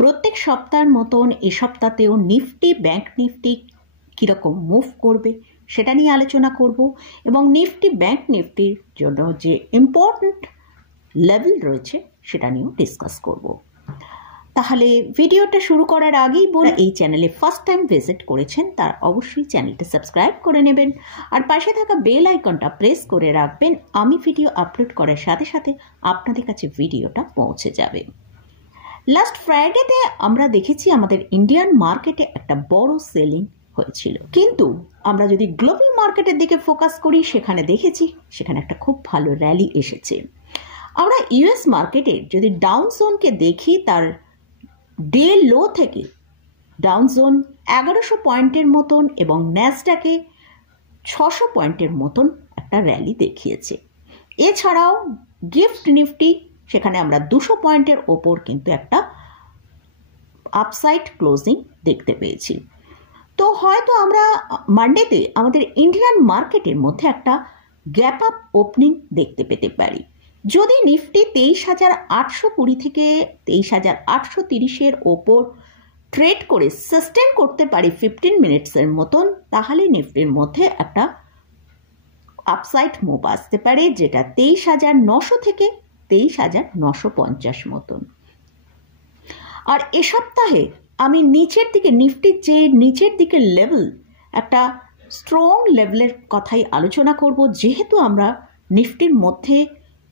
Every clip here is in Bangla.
প্রত্যেক সপ্তাহের মতন এই সপ্তাহতেও নিফটি ব্যাংক নিফটি কীরকম মুভ করবে সেটা নিয়ে আলোচনা করব এবং নিফটি ব্যাংক নিফটির জন্য যে ইম্পর্ট্যান্ট লেভেল রয়েছে সেটা নিয়েও ডিসকাস করব। তাহলে ভিডিওটা শুরু করার আগেই বলে এই চ্যানেলে ফার্স্ট টাইম ভিজিট করেছেন তার অবশ্যই চ্যানেলটা সাবস্ক্রাইব করে নেবেন আর পাশে থাকা বেল আইকনটা প্রেস করে রাখবেন। আমি ভিডিও আপলোড করার সাথে সাথে আপনাদের কাছে ভিডিওটা পৌঁছে যাবে। লাস্ট ফ্রাইডেতে আমরা দেখেছি আমাদের ইন্ডিয়ান মার্কেটে একটা বড় সেলিং হয়েছিল, কিন্তু আমরা যদি গ্লোবাল মার্কেটের দিকে ফোকাস করি সেখানে দেখেছি সেখানে একটা খুব ভালো র্যালি এসেছে। আমরা ইউএস মার্কেটে যদি ডাউন জোনকে দেখি তার ডে লো থেকে ডাউন জোন 1100 পয়েন্টের মতন এবং ন্যাসডাকে 600 পয়েন্টের মতন একটা র্যালি দেখিয়েছে। এছাড়াও গিফট নিফটি সেখানে আমরা 200 পয়েন্টের ওপর কিন্তু একটা আপসাইড ক্লোজিং দেখতে পেয়েছি। তো হয়তো আমরা মানডেতে আমাদের ইন্ডিয়ান মার্কেটের মধ্যে একটা গ্যাপ আপ ওপেনিং দেখতে পেতে পারি। যদি নিফটি 23,820 থেকে 23,830 ওপর ট্রেড করে সাস্টেন করতে পারি 15 মিনিটসের মতন, তাহলে নিফটির মধ্যে একটা আপসাইড মুভ আসতে পারে, যেটা 23,900 থেকে 23,950 মতন। আর এ সপ্তাহে আমি নিচের দিকে নিফটির যে নিচের দিকের লেভেল একটা স্ট্রং লেভেলের কথাই আলোচনা করব, যেহেতু আমরা নিফটির মধ্যে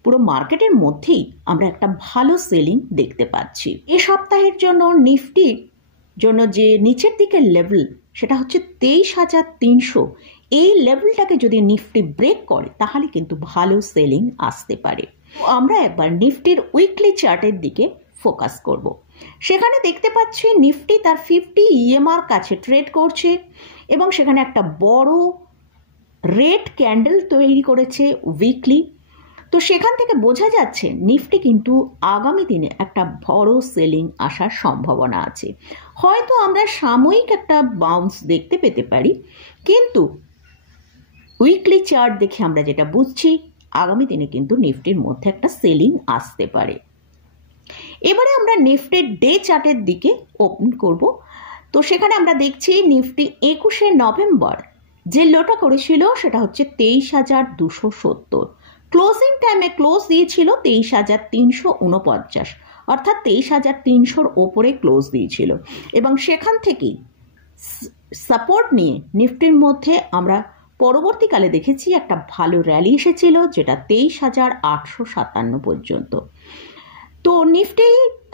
পুরো মার্কেটের মধ্যেই আমরা একটা ভালো সেলিং দেখতে পাচ্ছি। এ সপ্তাহের জন্য নিফটির জন্য যে নিচের দিকের লেভেল সেটা হচ্ছে 23,300। এই লেভেলটাকে যদি নিফটি ব্রেক করে তাহলে কিন্তু ভালো সেলিং আসতে পারে। আমরা একবার নিফটির উইকলি চার্টের দিকে ফোকাস করব। সেখানে দেখতে পাচ্ছি নিফটি তার 50 EMR কাছে ট্রেড করছে এবং সেখানে একটা বড় রেড ক্যান্ডেল তৈরি করেছে উইকলি। তো সেখান থেকে বোঝা যাচ্ছে নিফটি কিন্তু আগামী দিনে একটা বড় সেলিং আসার সম্ভাবনা আছে। হয়তো আমরা সাময়িক একটা বাউন্স দেখতে পেতে পারি, কিন্তু উইকলি চার্ট দেখে আমরা যেটা বুঝছি আগামী দিনে কিন্তু নিফটির মধ্যে একটা সেলিং আসতে পারে। এবারে আমরা নিফটির ডে চার্টের দিকে ওপেন করব। তো সেখানে আমরা দেখছি নিফটি 21শে নভেম্বর যে লোটা করেছিল সেটা হচ্ছে 23,270। ক্লোজিং টাইমে ক্লোজ দিয়েছিল 23,349, অর্থাৎ 23,300 ওপরে ক্লোজ দিয়েছিল এবং সেখান থেকেই সাপোর্ট নিয়ে নিফটির মধ্যে আমরা পরবর্তীকালে দেখেছি একটা ভালো র্যালি এসেছিল, যেটা 23,857 পর্যন্ত। তো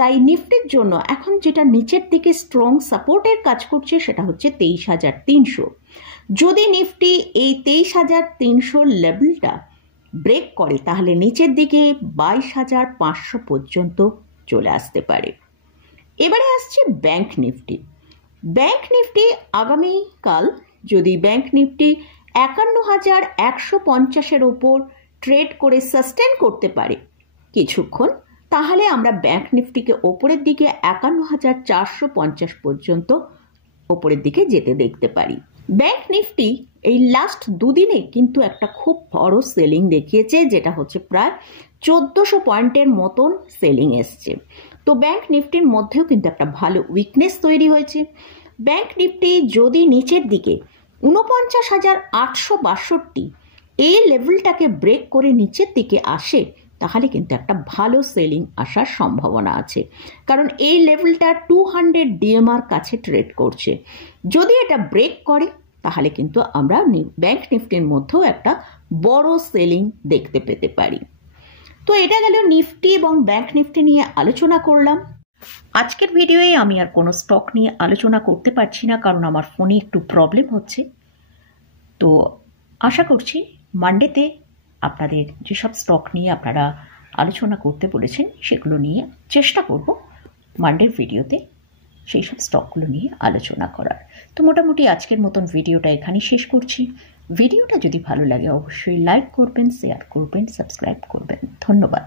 তাই নিফটির জন্য এখন যেটা নিচের দিকে স্ট্রং সাপোর্টের কাজ করছে সেটা হচ্ছে 23,300। যদি নিফটি এই 23,300 লেভেলটা ব্রেক করে তাহলে নিচের দিকে 22,500 পর্যন্ত চলে আসতে পারে। এবারে আসছে ব্যাংক নিফটি। ব্যাংক নিফটি আগামীকাল যদি ব্যাংক নিফটি 51,150 ওপর ট্রেড করে সাস্টেন করতে পারে কিছুক্ষণ, তাহলে আমরা ব্যাংক নিফটিকে ওপরের দিকে 51,450 পর্যন্ত ওপরের দিকে যেতে দেখতে পারি। ব্যাংক নিফটি এই লাস্ট দুদিনে কিন্তু একটা খুব বড় সেলিং দেখিয়েছে, যেটা হচ্ছে প্রায় 1400 পয়েন্টের মতন সেলিং এসছে। তো ব্যাংক নিফটির মধ্যেও কিন্তু একটা ভালো উইকনেস তৈরি হয়েছে। ব্যাংক নিফটি যদি নিচের দিকে 49,862 এই লেভেলটাকে ব্রেক করে নিচের দিকে আসে তাহলে কিন্তু একটা ভালো সেলিং আসার সম্ভাবনা আছে, কারণ এই লেভেলটা 200 DMR কাছে ট্রেড করছে। যদি এটা ব্রেক করে তাহলে কিন্তু আমরা ব্যাংক নিফটির মধ্যেও একটা বড় সেলিং দেখতে পেতে পারি। তো এটা গেল নিফটি এবং ব্যাংক নিফটি নিয়ে আলোচনা করলাম। আজকের ভিডিওয়ে আমি আর কোনো স্টক নিয়ে আলোচনা করতে পারছি না, কারণ আমার ফোনে একটু প্রবলেম হচ্ছে। তো আশা করছি মানডেতে আপনাদের যেসব স্টক নিয়ে আপনারা আলোচনা করতে বলেছেন সেগুলো নিয়ে চেষ্টা করব মানডের ভিডিওতে সেই সব স্টকগুলো নিয়ে আলোচনা করার। তো মোটামুটি আজকের মতন ভিডিওটা এখানেই শেষ করছি। ভিডিওটা যদি ভালো লাগে অবশ্যই লাইক করবেন, শেয়ার করবেন, সাবস্ক্রাইব করবেন। ধন্যবাদ।